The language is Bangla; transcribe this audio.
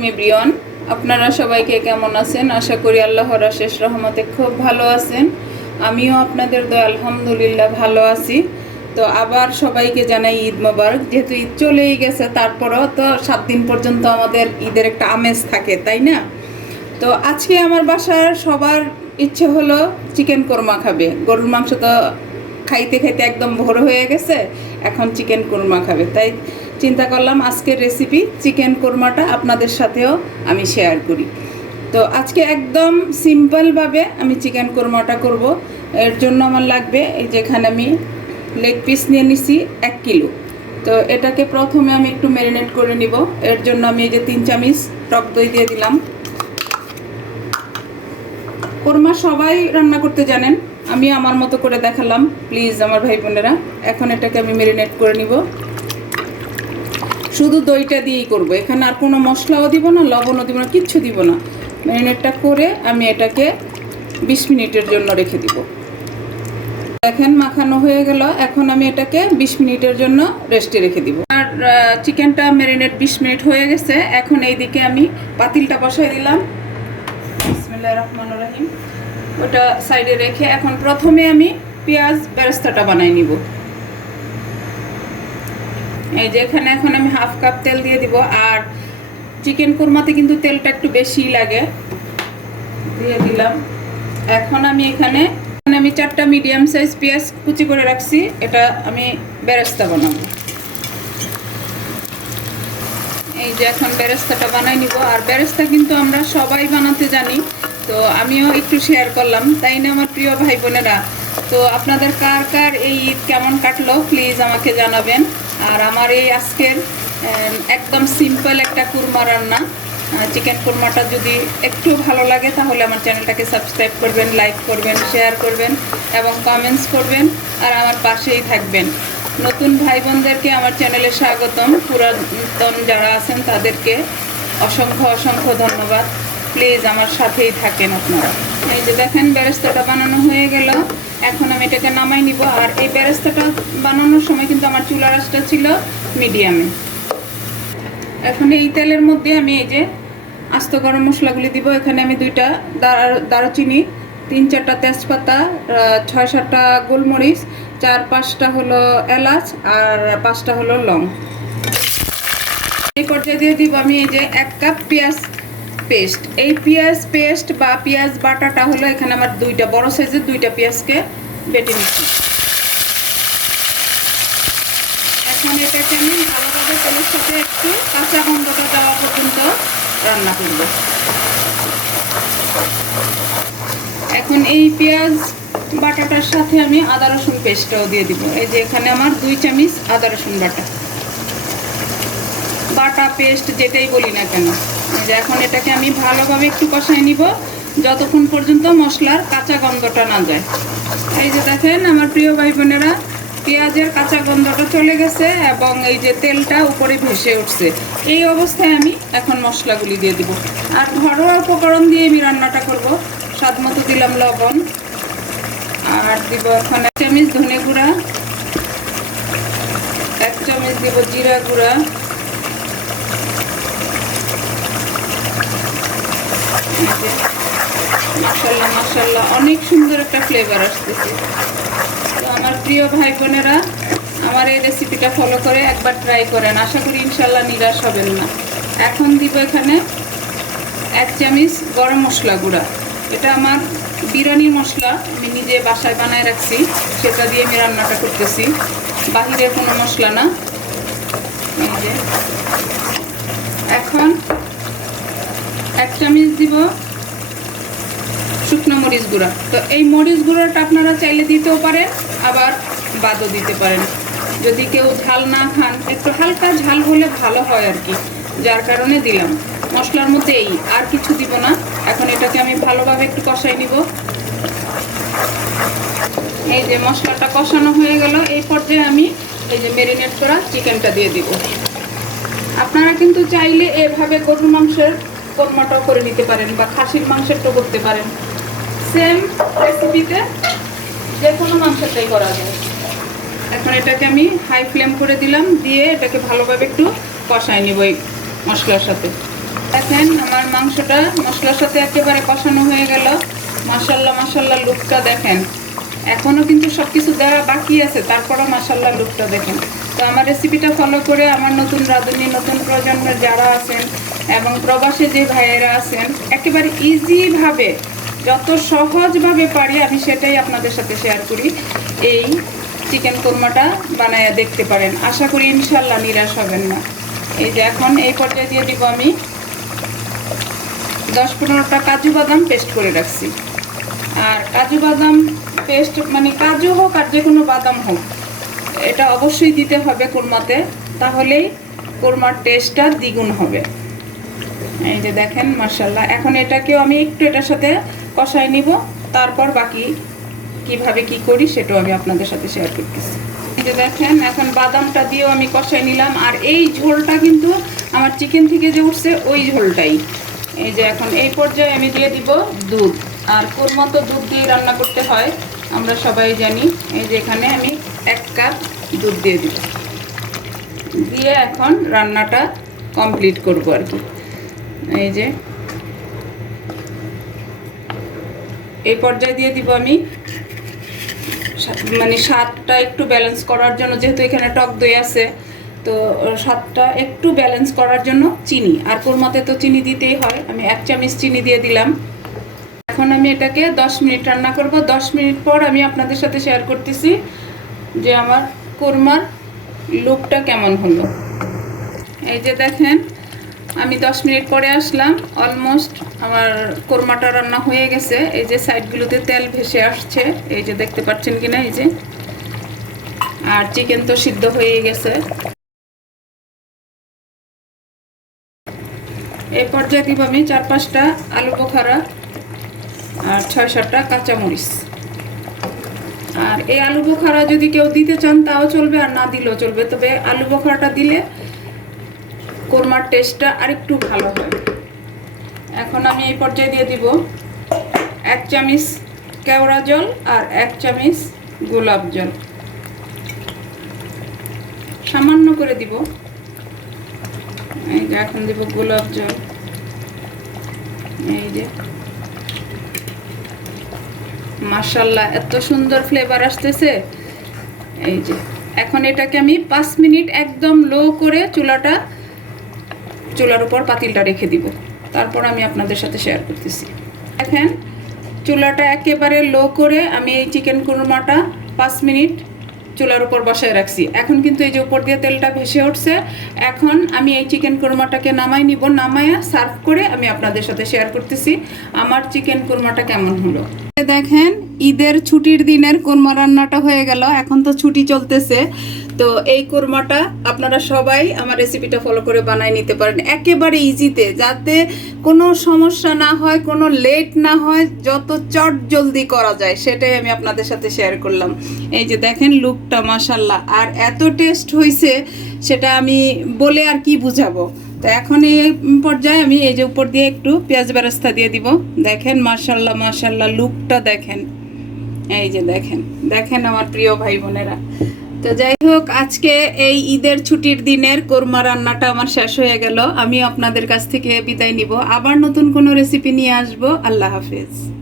আলাইকুম এভরিওয়ান আপনারা সবাইকে কেমন আছেন? আশা করি আল্লাহর শেষ রহমতে খুব ভালো আছেন। আমিও আপনাদের দয়া, আলহামদুলিল্লাহ ভালো আছি। তো আবার সবাইকে জানাই ঈদ মোবারক। যেহেতু ঈদ চলেই গেছে, তারপরেও তো সাত দিন পর্যন্ত আমাদের ঈদের একটা আমেজ থাকে, তাই না? তো আজকে আমার বাসার সবার ইচ্ছে হলো চিকেন কোরমা খাবে। গরুর মাংস তো খাইতে খাইতে একদম ভোর হয়ে গেছে, এখন চিকেন কোরমা খাবে। তাই চিন্তা করলাম আজকের রেসিপি চিকেন কোরমাটা আপনাদের সাথেও আমি শেয়ার করি। তো আজকে একদম সিম্পলভাবে আমি চিকেন কোরমাটা করব। এর জন্য আমার লাগবে এই যেখানে আমি লেগ পিস নিয়ে নিছি এক কিলো। তো এটাকে প্রথমে আমি একটু ম্যারিনেট করে নিব। এর জন্য আমি এই যে তিন চামিচ টক দই দিয়ে দিলাম। কোরমা সবাই রান্না করতে জানেন। আমি আমার মতো করে দেখালাম। প্লিজ আমার ভাই বোনেরা, এখন এটাকে আমি ম্যারিনেট করে নিব। শুধু দইটা দিয়েই করব। এখানে আর কোনো মশলাও দিব না, লবণও দিব না, কিচ্ছু দিব না। ম্যারিনেটটা করে আমি এটাকে বিশ মিনিটের জন্য রেখে দিব। দেখেন মাখানো হয়ে গেল, এখন আমি এটাকে বিশ মিনিটের জন্য রেস্টে রেখে দিব। আর চিকেনটা ম্যারিনেট বিশ মিনিট হয়ে গেছে, এখন এইদিকে আমি পাতিলটা বসাই দিলাম। বিসমিল্লাহির রহমানির রহিম। ওটা সাইডে রেখে এখন প্রথমে আমি পেঁয়াজ বেরেস্তাটা বানাই নিব। এই যে এখানে এখন আমি হাফ কাপ তেল দিয়ে দিব, আর চিকেন কোরমাতে কিন্তু তেলটা একটু বেশি লাগে। দিয়ে দিলাম। এখন আমি এখানে আমি চারটা মিডিয়াম সাইজ পেঁয়াজ কুচি করে রাখছি, এটা আমি বেরেস্তা বানাবো। এই যে এখন বেরেস্তাটা বানাই নিব, আর বেরেস্তা কিন্তু আমরা সবাই বানাতে জানি, তো আমিও একটু শেয়ার করলাম। তাই না, আমার প্রিয় ভাই বোনেরা? তো আপনাদের কার কার এই ঈদ কেমন কাটলো প্লিজ আমাকে জানাবেন। আর আমার এই আজকের একদম সিম্পল একটা কুরমা রান্না। চিকেন কুরমাটা যদি একটু ভালো লাগে, তাহলে আমার চ্যানেলটাকে সাবস্ক্রাইব করবেন লাইক করবেন শেয়ার করবেন এবং কমেন্টস করবেন আর আমার পাশেই থাকবেন। নতুন ভাই বোনদেরকে আমার চ্যানেলে স্বাগতম। পুরাতন যারা আছেন, তাদেরকে অসংখ্য অসংখ্য ধন্যবাদ। প্লিজ আমার সাথেই থাকেন আপনারা। এই যে দেখেন বেরেস্তাটা বানানো হয়ে গেল। এখন আমি এটাকে নামাই নিব, আর এই বেরেস্তাটা বানানোর সময় কিন্তু আমার চুলা রাসটা ছিল মিডিয়ামে। এখন এই তেলের মধ্যে আমি এই যে আস্ত গরম মশলাগুলি দিব, এখানে আমি দুইটা দার- দারুচিনি, তিন চারটা তেজপাতা ছয় সাতটা গোলমরিচ, চার পাঁচটা হলো এলাচ, আর পাঁচটা হলো লং। এই পর্যায়ে দিয়ে দিব আমি এই যে এক কাপ পেঁয়াজ পেস্ট। এই পেঁয়াজ পেস্ট বা পেঁয়াজ বাটাটা হলো এখানে আমার দুইটা বড় সাইজের দুইটা পেঁয়াজকে বেটে নিচ্ছি। এখন এটাকে আমি ভালোভাবে তেলের সাথে একটু কাঁচা গন্ধটা দেওয়া পর্যন্ত রান্না করব। এখন এই পেঁয়াজ বাটাটার সাথে আমি আদা রসুন পেস্টটাও দিয়ে দিব। এই যে এখানে আমার দুই চামচ আদা রসুন বাটা। বাটা, পেস্ট, যেটাই বলি না কেন। এখন এটাকে আমি ভালোভাবে একটু কষাই নিব। যতক্ষণ পর্যন্ত মশলার কাঁচা গন্ধটা না যায়। এই যে দেখেন আমার প্রিয় ভাই বোনেরা, পেঁয়াজের কাঁচা গন্ধটা চলে গেছে এবং এই যে তেলটা উপরে ভেসে উঠছে। এই অবস্থায় আমি এখন মশলাগুলি দিয়ে দিব। আর ঘরোয়া উপকরণ দিয়ে আমি রান্নাটা করব। স্বাদ মতো দিলাম লবণ। আর দিব এখন এক চামচ ধনে গুঁড়া, এক চামচ দিব জিরা গুঁড়া। মাসাল্লাহ মাসাল্লাহ অনেক সুন্দর একটা ফ্লেভার আসতেছে। তো আমার প্রিয় ভাই বোনেরা, আমার এই রেসিপিটা ফলো করে একবার ট্রাই করেন। আশা করি ইনশাল্লাহ নিরাশ হবেন না। এখন দিব এখানে এক চামচ গরম মশলা গুঁড়া। এটা আমার বিরিয়ানির মশলা, আমি নিজে বাসায় বানায় রাখছি। সেটা দিয়ে আমি রান্নাটা করতেছি। বাহিরের কোনো মশলা না। এখন এক চামচ দিব, শুকনো মরিচ গুঁড়া। তো এই মরিচ গুঁড়োটা আপনারা চাইলে দিতেও পারেন, আবার বাদও দিতে পারেন। যদি কেউ ঝাল না খান, একটু হালকা ঝাল হলে ভালো হয় আর কি। যার কারণে দিলাম। মশলার মধ্যে এই আর কিছু দিব না। এখন এটাকে আমি ভালোভাবে একটু কষাই নিব। এই যে মশলাটা কষানো হয়ে গেল, এই পর্যায়ে আমি এই যে মেরিনেট করা চিকেনটা দিয়ে দিব। আপনারা কিন্তু চাইলে এভাবে গরুর মাংসের কোরমাটাও করে নিতে পারেন বা খাসির মাংসেরটাও করতে পারেন। সেম রেসিপিতে যে কোনো মাংসটাই করা যায়। এখন এটাকে আমি হাই ফ্লেম করে দিলাম, দিয়ে এটাকে ভালোভাবে একটু কষায় নিব এই মশলার সাথে। দেখেন আমার মাংসটা মশলার সাথে একেবারে কষানো হয়ে গেল। মাসাল্লাহ মাসাল্লাহ লুকটা দেখেন। এখনও কিন্তু সব কিছু দেওয়া বাকি আছে, তারপরও মাসাল্লাহ লুকটা দেখেন। তো আমার রেসিপিটা ফলো করে আমার নতুন রাঁধুনি, নতুন প্রজন্মের যারা আছেন এবং প্রবাসে যে ভাইয়েরা আছেন, একেবারে ইজিভাবে যত সহজভাবে পারি আমি সেটাই আপনাদের সাথে শেয়ার করি। এই চিকেন কোরমাটা বানায়া দেখতে পারেন। আশা করি ইনশাল্লাহ নিরাশ হবেন না। এই যে এখন এই পর্যায়ে দিয়ে দিব আমি দশ পনেরোটা কাজু বাদাম পেস্ট করে রাখছি। আর কাজু বাদাম পেস্ট মানে কাজু হোক আর যে কোনো বাদাম হোক, এটা অবশ্যই দিতে হবে কোরমাতে তাহলেই কোরমার টেস্টটা দ্বিগুণ হবে। এই যে দেখেন মার্শাল্লাহ এখন এটাকেও আমি একটু এটার সাথে কষাই নিব। তারপর বাকি কীভাবে কি করি সেটাও আমি আপনাদের সাথে শেয়ার করতেছি। এই যে দেখেন, এখন বাদামটা দিয়েও আমি কষাই নিলাম। আর এই ঝোলটা কিন্তু আমার চিকেন থেকে যে উঠছে, ওই ঝোলটাই। এই যে এখন এই পর্যায়ে আমি দিয়ে দিব দুধ। আর কোরমা মতো দুধ দিয়ে রান্না করতে হয়, আমরা সবাই জানি। এই যে এখানে আমি এক কাপ দুধ দিয়ে দিব। দিয়ে এখন রান্নাটা কমপ্লিট করব আর কি। এই যে। এই পর্যায়ে দিয়ে দিব আমি। মানে স্বাদটা একটু ব্যালেন্স করার জন্য, যেহেতু এখানে টক দই আছে, তো স্বাদটা একটু ব্যালেন্স করার জন্য চিনি। আর কোরমাতে তো চিনি দিতেই হয়। আমি এক চামচ চিনি দিয়ে দিলাম। এখন আমি এটাকে দশ মিনিট রান্না করব। দশ মিনিট পর আমি আপনাদের সাথে শেয়ার করতেছি যে আমার কোরমার লুকটা কেমন হলো। এই যে দেখেন আমি দশ মিনিট পরে আসলাম অলমোস্ট আমার কোরমাটা রান্না হয়ে গেছে। এই যে সাইডগুলোতে তেল ভেসে আসছে, এই যে দেখতে পাচ্ছেন কিনা, এই যে। আর চিকেন তো সিদ্ধ হয়ে গেছে। এই পর্যায়ে দিব আমি চার পাঁচটা আলু বোখারা আর ছয় সাতটা কাঁচামরিচ। আর এই আলু বোখারা যদি কেউ দিতে চান, তাও চলবে, আর না দিলেও চলবে। তবে আলু বোখারাটা দিলে কোরমার টেস্টটা আরেকটু ভালো হয়। এখন আমি এই পর্যায়ে দিয়ে দিব এক চামচ কেওড়া জল আর এক চামচ গোলাপ জল। সামান্য করে দিব। এই যে এখন দিব গোলাপ জল। এই যে। মাশাল্লাহ, এত সুন্দর ফ্লেভার আসতেছে। এই যে। এখন এটাকে আমি পাঁচ মিনিট একদম লো করে চুলাটা চুলার উপর পাতিলটা রেখে দিব। তারপর আমি আপনাদের সাথে শেয়ার করতেছি। দেখেন, চুলাটা একেবারে লো করে আমি এই চিকেন কুরমাটা পাঁচ মিনিট চুলার উপর বসায় রাখছি। এখন কিন্তু এই যে উপর দিয়ে তেলটা ভেসে উঠছে, এখন আমি এই চিকেন কুরমাটাকে নামাই নিব, নামায়া সার্ভ করে আমি আপনাদের সাথে শেয়ার করতেছি আমার চিকেন কুরমাটা কেমন হলো। দেখেন, ঈদের ছুটির দিনের কোরমা রান্নাটা হয়ে গেল। এখন তো ছুটি চলতেছে। তো এই কোরমাটা আপনারা সবাই আমার রেসিপিটা ফলো করে বানাই নিতে পারেন। একেবারে ইজিতে যাতে কোনো সমস্যা না হয়, কোনো লেট না হয়, যত চট জলদি করা যায়, সেটাই আমি আপনাদের সাথে শেয়ার করলাম। এই যে দেখেন লুকটা মাসাল্লাহ আর এত টেস্ট হয়েছে সেটা আমি বলে আর কি বুঝাবো? তো এখন এই পর্যায়ে আমি এই যে উপর দিয়ে একটু পেঁয়াজ বেরেস্তা দিয়ে দিব। দেখেন মাসাল্লাহ মাসাল্লাহ লুকটা দেখেন। এই যে দেখেন দেখেন আমার প্রিয় ভাই বোনেরা। তো যাই হোক, আজকে এই ঈদের ছুটির দিনের কোরমা রান্নাটা আমার শেষ হয়ে গেল। আমি আপনাদের কাছ থেকে বিদায় নিব। আবার নতুন কোনো রেসিপি নিয়ে আসব। আল্লাহ হাফেজ।